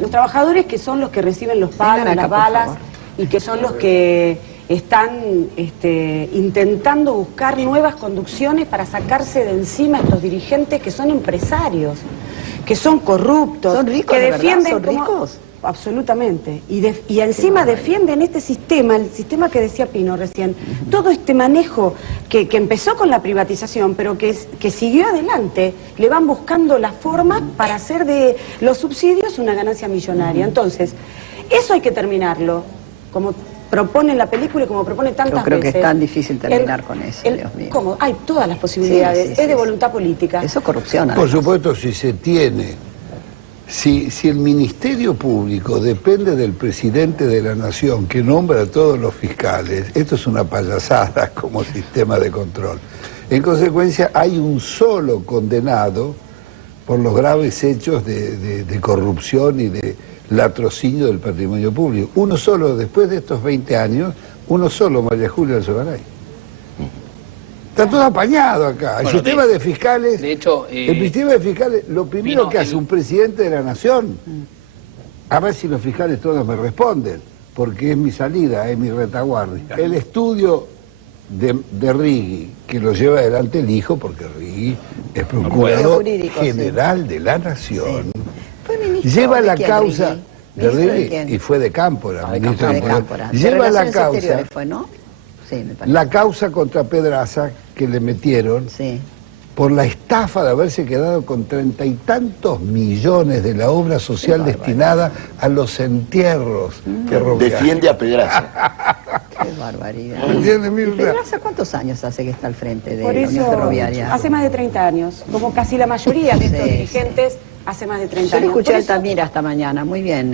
Los trabajadores que son los que reciben los palos, las balas, y que son los que están intentando buscar nuevas conducciones para sacarse de encima a estos dirigentes que son empresarios, que son corruptos, ¿Son ricos, que de defienden verdad? ¿Son ricos? Absolutamente. Y encima defienden este sistema, el sistema que decía Pino recién, todo este manejo que empezó con la privatización, pero que siguió adelante. Le van buscando la forma para hacer de los subsidios una ganancia millonaria. Entonces, eso hay que terminarlo, como propone la película y como propone tantas veces. Yo creo que es tan difícil terminar con eso, Dios mío. ¿Cómo? Hay todas las posibilidades, Sí, es de voluntad política. Eso es corrupción, Por además. supuesto, si se tiene, si el Ministerio Público depende del presidente de la Nación, que nombra a todos los fiscales, esto es una payasada como sistema de control. En consecuencia, hay un solo condenado por los graves hechos de corrupción y de latrocinio del patrimonio público. Uno solo, después de estos 20 años, uno solo, María Julia Alzogaray. Está todo apañado acá. El sistema de fiscales, de hecho, el sistema de fiscales, lo primero que hace un presidente de la nación, a ver si los fiscales todos me responden, porque es mi salida, es mi retaguardia. El estudio de Righi, que lo lleva adelante el hijo, porque Righi es procurador jurídico, general de la nación, ¿Fue ministro lleva de la quién, causa Righi? de ¿Ministro de Righi, quién? y fue de Cámpora, ministro De de Cámpora. De lleva la Relaciones causa. Exteriores fue, ¿no? Sí, me parece. La causa contra Pedraza que le metieron Sí. por la estafa de haberse quedado con 30 y tantos millones de la obra social destinada a los entierros ferroviarios. Defiende a Pedraza. Qué barbaridad. ¿Entiende, ¿Y Mirta? Pedraza cuántos años hace que está al frente de Por la Unión eso, Ferroviaria? hace más de 30 años, como casi la mayoría de estos Sí, dirigentes, hace más de 30 Yo le años. escuché Por a eso- Altamira esta mañana, muy bien,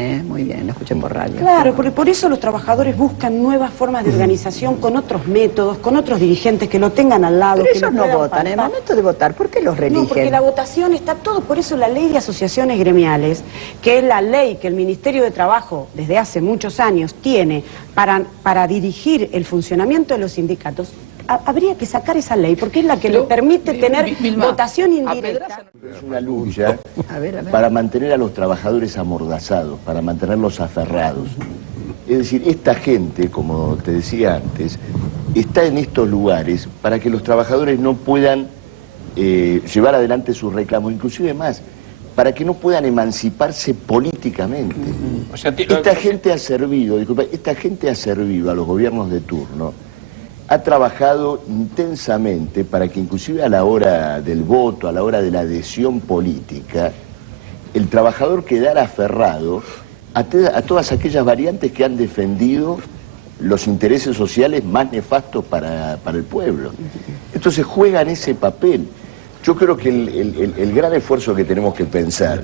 lo escuché por radio. Claro, por eso los trabajadores buscan nuevas formas de organización con otros métodos, con otros dirigentes que lo tengan al lado. Pero que ellos lo no puedan votan, en el palpar. momento de votar, ¿por qué los religen? No, porque la votación está todo, por eso la ley de asociaciones gremiales, que es la ley que el Ministerio de Trabajo desde hace muchos años tiene para dirigir el funcionamiento de los sindicatos, habría que sacar esa ley, porque es la que le permite tener Vilma, votación a indirecta. Es una lucha A ver. para mantener a los trabajadores amordazados, para mantenerlos aferrados. Es decir, esta gente, como te decía antes, está en estos lugares para que los trabajadores no puedan llevar adelante sus reclamos, inclusive más, para que no puedan emanciparse políticamente. O sea, Esta gente ha servido a los gobiernos de turno, ha trabajado intensamente para que inclusive a la hora del voto, a la hora de la adhesión política, el trabajador quedara aferrado a todas aquellas variantes que han defendido los intereses sociales más nefastos para el pueblo. Entonces juegan ese papel. Yo creo que el gran esfuerzo que tenemos que pensar,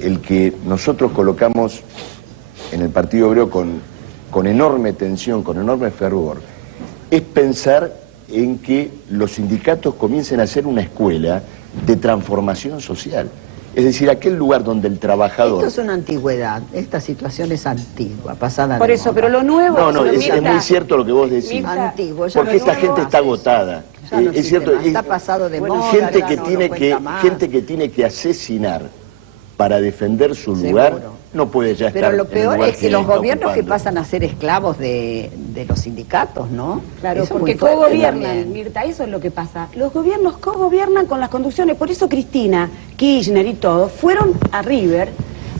el que nosotros colocamos en el Partido Obrero con enorme tensión, con enorme fervor, es pensar en que los sindicatos comiencen a ser una escuela de transformación social. Es decir, aquel lugar donde el trabajador... Esto es una antigüedad, esta situación es antigua, pasada Por de eso, moda. pero lo nuevo... No, pero es Mirta, muy cierto lo que vos decís. Mirta, Antiguo, ya Porque no esta existe gente más está eso. agotada. Ya no Es existe cierto, más, está pasado de moda, gente ya que no tiene lo que cuenta más. gente que tiene que asesinar para defender su Seguro. lugar no puede ya estar. Pero lo en el peor lugar es que los está gobiernos que ocupando. pasan a ser esclavos de los sindicatos, ¿no? Claro, Eso es porque muy fuerte cogobiernan, también. Mirta, eso es lo que pasa. Los gobiernos cogobiernan con las conducciones, por eso Cristina, Kirchner y todos fueron a River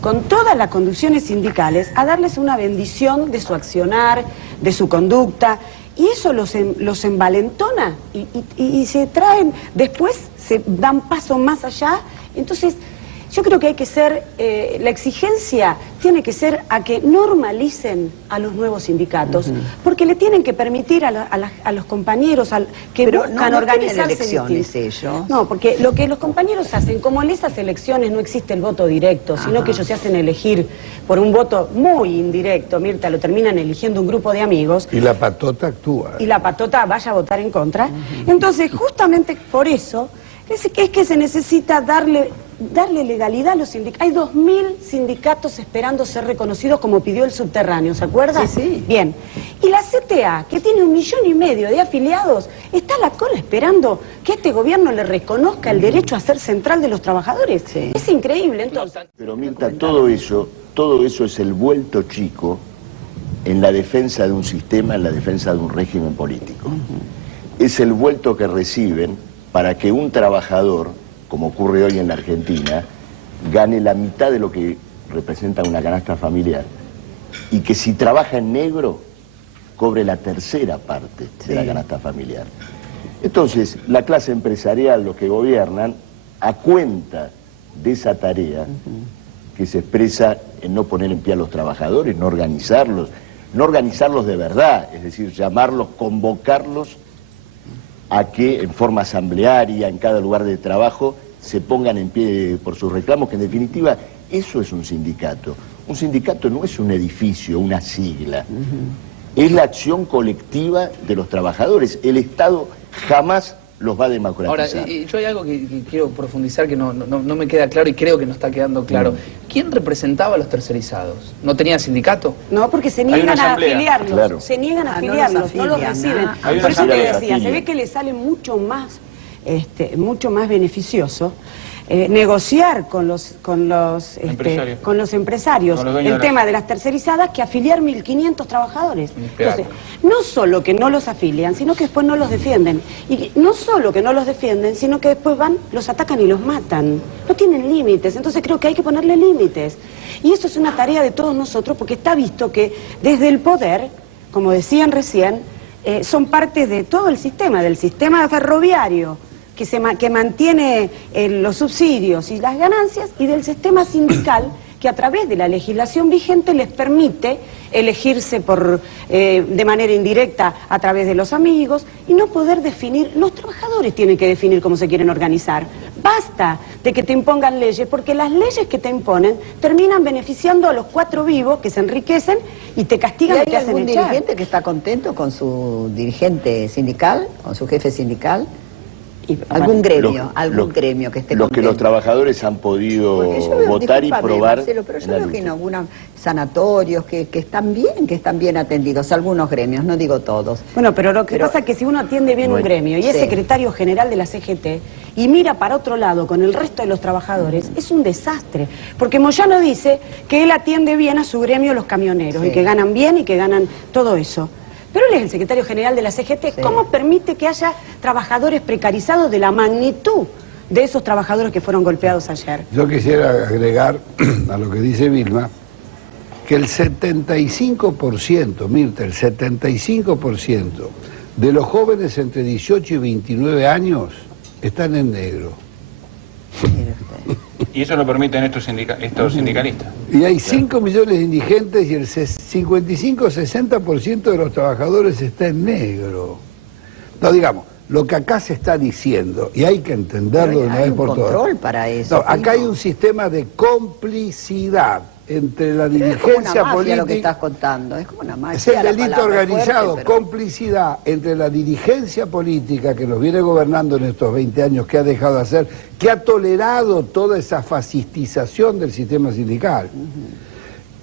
con todas las conducciones sindicales a darles una bendición de su accionar, de su conducta, y eso los envalentona y se traen, después se dan paso más allá. Entonces, yo creo que hay que ser, la exigencia tiene que ser a que normalicen a los nuevos sindicatos, porque le tienen que permitir a los compañeros que Pero buscan no organizarse tienen elecciones distinto. ellos. No, porque lo que los compañeros hacen, como en esas elecciones no existe el voto directo, sino que ellos se hacen elegir por un voto muy indirecto, Mirta, lo terminan eligiendo un grupo de amigos, Y la patota actúa. y la patota vaya a votar en contra. Entonces, justamente por eso, Es que se necesita darle legalidad a los sindicatos. Hay 2000 sindicatos esperando ser reconocidos como pidió el subterráneo, ¿se acuerda? Sí, sí. Bien. Y la CTA, que tiene 1,5 millones de afiliados, está a la cola esperando que este gobierno le reconozca el derecho a ser central de los trabajadores. Sí. Es increíble, entonces. Pero Mirta, todo eso es el vuelto chico en la defensa de un sistema, en la defensa de un régimen político. Es el vuelto que reciben para que un trabajador, como ocurre hoy en la Argentina, gane la mitad de lo que representa una canasta familiar y que si trabaja en negro cobre la tercera parte de la canasta familiar. Entonces, la clase empresarial, los que gobiernan, a cuenta de esa tarea que se expresa en no poner en pie a los trabajadores, no organizarlos de verdad, es decir, llamarlos, convocarlos a que en forma asamblearia, en cada lugar de trabajo, se pongan en pie por sus reclamos, que en definitiva eso es un sindicato. Un sindicato no es un edificio, una sigla. Es la acción colectiva de los trabajadores. El Estado jamás los va a democratizar. Ahora, yo hay algo que quiero profundizar que no me queda claro y creo que no está quedando claro. ¿Quién representaba a los tercerizados? ¿No tenían sindicato? No, porque se niegan a afiliarlos. Claro. Se niegan a Ah, no afiliarlos, los no los afilian, reciben. ah. Hay Por una eso te fila de decía, se afilia. ve que le sale mucho más beneficioso negociar con los Empresarios. con los empresarios Con los dueños el de la- tema de las tercerizadas que afiliar 1.500 trabajadores. Claro. Entonces, no solo que no los afilian, sino que después no los defienden. Y no solo que no los defienden, sino que después van, los atacan y los matan. No tienen límites, entonces creo que hay que ponerle límites. Y eso es una tarea de todos nosotros, porque está visto que desde el poder, como decían recién, son parte de todo el sistema, del sistema ferroviario, que mantiene los subsidios y las ganancias, y del sistema sindical, que a través de la legislación vigente les permite elegirse de manera indirecta a través de los amigos y no poder definir. Los trabajadores tienen que definir cómo se quieren organizar. Basta de que te impongan leyes, porque las leyes que te imponen terminan beneficiando a los 4 vivos que se enriquecen y te castigan ¿Y y te hay hacen algún echar. dirigente que está contento con su dirigente sindical, con su jefe sindical? Y- ¿Algún gremio, Los- algún los- gremio que esté Los que contento? los trabajadores han podido Porque yo veo, votar y discúlpame, probar Marcelo, pero yo en la veo que en lucha. algunos sanatorios que están bien atendidos, algunos gremios, no digo todos. Bueno, pero lo que Pero- pasa es que si uno atiende bien No un hay- gremio y es Sí. secretario general de la CGT y mira para otro lado con el resto de los trabajadores, es un desastre. Porque Moyano dice que él atiende bien a su gremio los camioneros Sí. y que ganan bien y que ganan todo eso. Pero él es el secretario general de la CGT. Sí. ¿Cómo permite que haya trabajadores precarizados de la magnitud de esos trabajadores que fueron golpeados ayer? Yo quisiera agregar a lo que dice Vilma, que el 75%, Mirta, el 75% de los jóvenes entre 18 y 29 años están en negro. Mire usted. Y eso lo permiten estos sindicalistas. Y hay 5 millones de indigentes y el 55-60% de los trabajadores está en negro. No, digamos, lo que acá se está diciendo, y hay que entenderlo de una Hay vez un por todas. control para eso. No, acá hay Tino. un sistema de complicidad entre la Es como una dirigencia mafia política. lo que estás contando, es como una mafia. Es el la delito palabra organizado, fuerte, pero- complicidad entre la dirigencia política que nos viene gobernando en estos 20 años, que ha dejado de hacer, que ha tolerado toda esa fascistización del sistema sindical.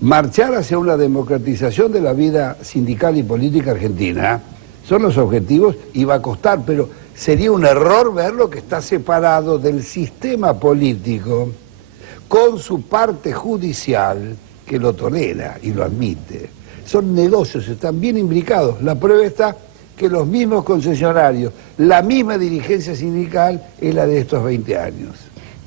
Marchar hacia una democratización de la vida sindical y política argentina son los objetivos y va a costar, pero sería un error ver lo que está separado del sistema político con su parte judicial que lo tolera y lo admite. Son negocios, están bien imbricados. La prueba está que los mismos concesionarios, la misma dirigencia sindical es la de estos 20 años.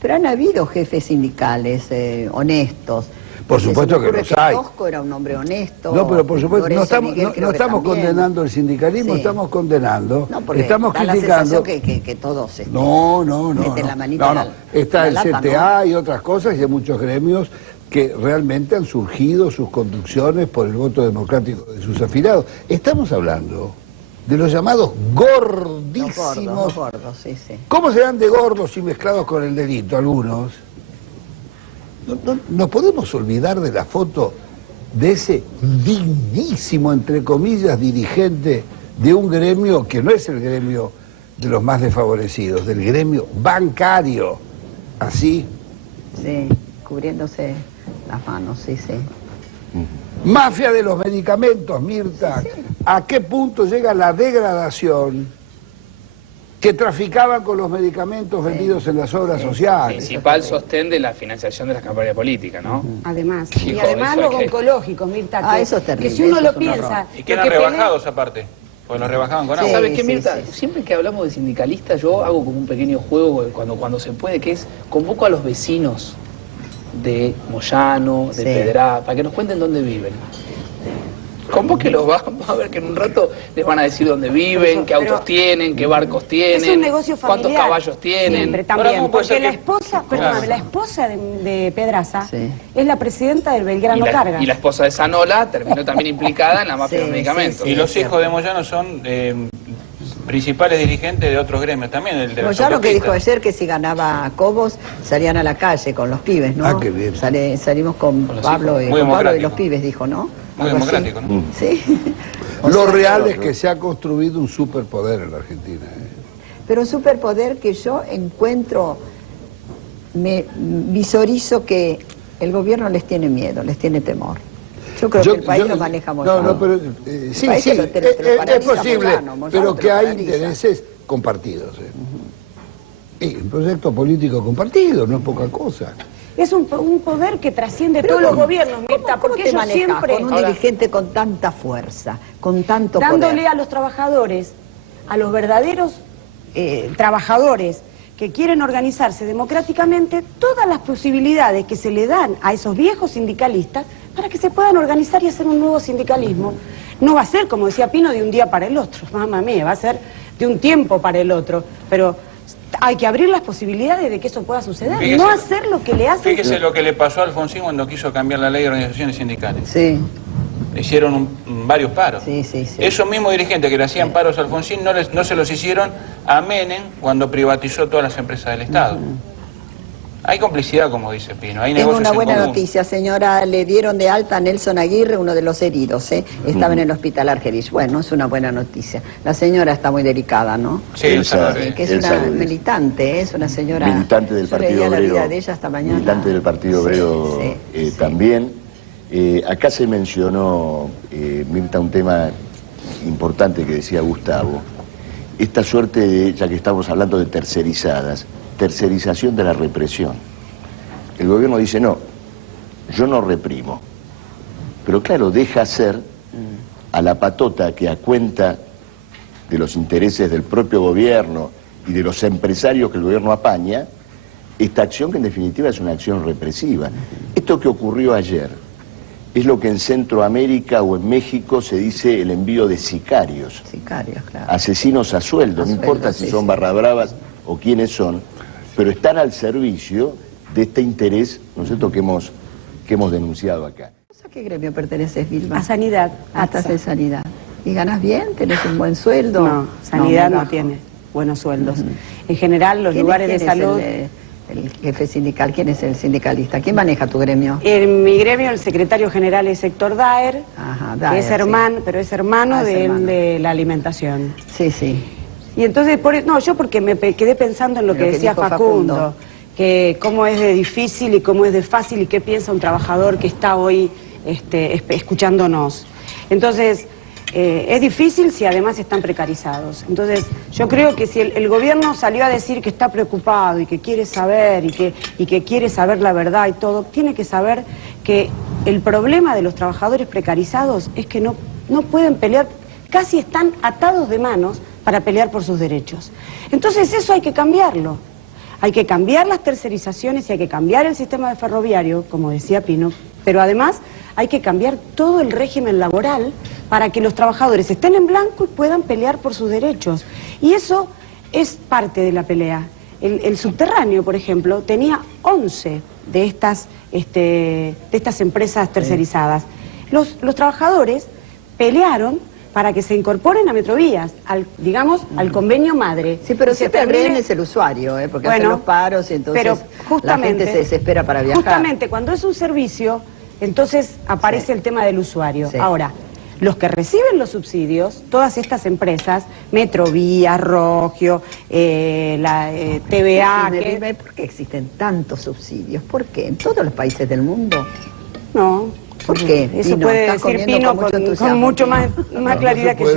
Pero han habido jefes sindicales honestos. Por Se me supuesto que ocurre los hay. Tosco era un hombre honesto. No, pero por supuesto, no Lorenzo estamos, Miguel no creo que estamos también. condenando el sindicalismo, Sí. estamos condenando, No, porque estamos da la criticando. sensación que todos No. meten la manita en la- Está en el la lata, CTA y otras cosas y hay muchos gremios que realmente han surgido sus conducciones por el voto democrático de sus afiliados. Estamos hablando de los llamados gordísimos. Los gordos, sí. ¿Cómo serán de gordos y mezclados con el delito algunos? No podemos olvidar de la foto de ese dignísimo, entre comillas, dirigente de un gremio que no es el gremio de los más desfavorecidos, del gremio bancario, así. Sí, cubriéndose las manos, sí, sí. Mafia de los medicamentos, Mirta. ¿A qué punto llega la degradación que traficaban con los medicamentos vendidos en las obras sociales? Principal sostén de la financiación de las campañas políticas, ¿no? Además, y Hijo, además eso los hay que- oncológicos, Mirta, que, eso es terrible, que si uno eso lo es un piensa... Y que eran lo pelea- rebajados aparte, pues los rebajaban con Sí. agua. ¿Sabes qué, Mirta? sí. Siempre que hablamos de sindicalistas, yo hago como un pequeño juego cuando se puede, que es convoco a los vecinos de Moyano, de Sí. Pedrá, para que nos cuenten dónde viven. Convóquelos, vamos a ver que en un rato les van a decir dónde viven, qué autos tienen, qué barcos tienen, Es un negocio familiar. cuántos caballos tienen. Siempre, Ahora, también. ¿cómo puede Porque ser la que- esposa, Claro. perdóname, la esposa de Pedraza Sí. es la presidenta del Belgrano Cargas. Y la esposa de Zanola terminó también implicada en la mafia de Sí, los medicamentos. sí, Y los es cierto. hijos de Moyano son principales dirigentes de otros gremios también, el de las Moyano que dijo autopistas. ayer que si ganaba Cobos salían a la calle con los pibes, ¿no? Ah, qué bien. Salimos con Con los Pablo, hijos. y, Muy con Pablo y democrático. los pibes, dijo, ¿no? Muy Algo así. democrático, ¿no? Sí. O Lo sea, real es que se ha construido un superpoder en la Argentina. Pero un superpoder que yo encuentro, me visualizo que el gobierno les tiene miedo, les tiene temor. Yo creo que el país lo maneja Moyano. No, pero sí, país sí, te lo es paraliza posible, Moyano pero te que lo hay paraliza. intereses compartidos. Y un proyecto político compartido, no es poca cosa. Es un poder que trasciende todos los gobiernos, Mirta, ¿Cómo porque te ellos manejas siempre... con un Ahora- dirigente con tanta fuerza, con tanto dándole poder? a los trabajadores, a los verdaderos trabajadores que quieren organizarse democráticamente, todas las posibilidades que se le dan a esos viejos sindicalistas para que se puedan organizar y hacer un nuevo sindicalismo. No va a ser, como decía Pino, de un día para el otro, mamá mía, va a ser de un tiempo para el otro, pero hay que abrir las posibilidades de que eso pueda suceder, Fíjese- no hacer lo que le hacen... Fíjese lo que le pasó a Alfonsín cuando quiso cambiar la ley de organizaciones sindicales. Sí, Le hicieron varios paros. sí, sí, sí. Esos mismos dirigentes que le hacían paros a Alfonsín no se los hicieron a Menem cuando privatizó todas las empresas del Estado. Hay complicidad, como dice Pino, hay Tengo negocios una en buena común. noticia, señora. Le dieron de alta a Nelson Aguirre, uno de los heridos, ¿eh? Estaba en el hospital Argerich. Bueno, es una buena noticia. La señora está muy delicada, ¿no? Sí, Elsa, Elsa, Que es Elsa una Rodríguez. militante, es una señora... Militante del Yo Partido leía la Obrero. vida de ella esta mañana. Militante del Partido Sí, Obrero sí, sí. también. Acá se mencionó, Mirta, un tema importante que decía Gustavo. Esta suerte de, ya que estamos hablando de tercerizadas, tercerización de la represión. El gobierno dice, no, yo no reprimo. Pero claro, deja hacer a la patota que a cuenta de los intereses del propio gobierno y de los empresarios que el gobierno apaña, esta acción que en definitiva es una acción represiva. Esto que ocurrió ayer es lo que en Centroamérica o en México se dice el envío de sicarios, Sicarios, claro. asesinos a sueldo, A no sueldo, importa si sí, son sí. barra bravas o quiénes son, pero están al servicio de este interés, ¿no es cierto?, que hemos denunciado acá. ¿A qué gremio perteneces, Vilma? A Sanidad, Estás ATSA. en Sanidad. ¿Y ganas bien? ¿Tenés un buen sueldo? No, Sanidad muy no bajo. tiene buenos sueldos. En general, los ¿Quién es- lugares de quién es salud... el jefe sindical? ¿Quién es el sindicalista? ¿Quién maneja tu gremio? En mi gremio, el secretario general es Héctor Daer, Ajá, que Daer, es sí. hermano, pero es hermano Ah, es del hermano. de la alimentación. Sí, sí. Y entonces, yo porque quedé pensando en lo que decía dijo Facundo, que cómo es de difícil y cómo es de fácil y qué piensa un trabajador que está hoy escuchándonos. Entonces, es difícil si además están precarizados. Entonces, yo creo que si el gobierno salió a decir que está preocupado y que quiere saber y que quiere saber la verdad y todo, tiene que saber que el problema de los trabajadores precarizados es que no pueden pelear, casi están atados de manos para pelear por sus derechos. Entonces eso hay que cambiarlo. Hay que cambiar las tercerizaciones y hay que cambiar el sistema de ferroviario, como decía Pino, pero además hay que cambiar todo el régimen laboral para que los trabajadores estén en blanco y puedan pelear por sus derechos. Y eso es parte de la pelea. El subterráneo, por ejemplo, tenía 11 de estas empresas tercerizadas. Los trabajadores pelearon para que se incorporen a Metrovías, al convenio madre. Sí, pero Y se siempre el termine- rehén es el usuario, porque hacen Bueno, los paros y entonces pero la justamente, gente se desespera para viajar. Justamente, cuando es un servicio, entonces aparece Sí. el tema del usuario. Sí. Ahora, Los que reciben los subsidios, todas estas empresas, Metrovía, Rogio, la TVA... ¿Por qué existen tantos subsidios? ¿Por qué? ¿En todos los países del mundo? No. ¿Por qué? Eso Pino, puede estás decir comiendo Pino con mucho con entusiasmo, mucho Pino. más claridad que yo.